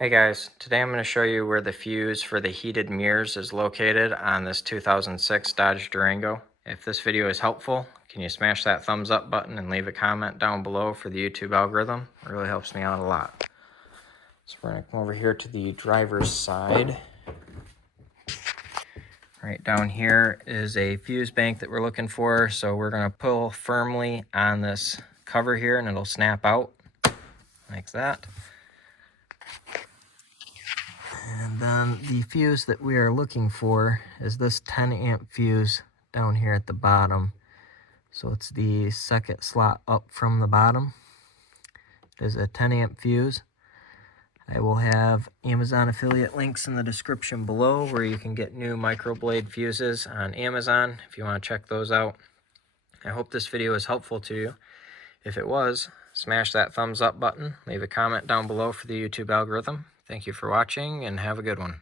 Hey guys, today I'm going to show you where the fuse for the heated mirrors is located on this 2006 Dodge Durango. If this video is helpful, can you smash that thumbs up button and leave a comment down below for the YouTube algorithm? It really helps me out a lot. So we're going to come over here to the driver's side. Right down here is a fuse bank that we're looking for, so we're going to pull firmly on this cover here and it'll snap out like that. And then the fuse that we are looking for is this 10 amp fuse down here at the bottom. So it's the second slot up from the bottom. It is a 10 amp fuse. I will have Amazon affiliate links in the description below where you can get new microblade fuses on Amazon if you want to check those out. I hope this video is helpful to you. If it was, smash that thumbs up button, leave a comment down below for the YouTube algorithm. Thank you for watching and have a good one.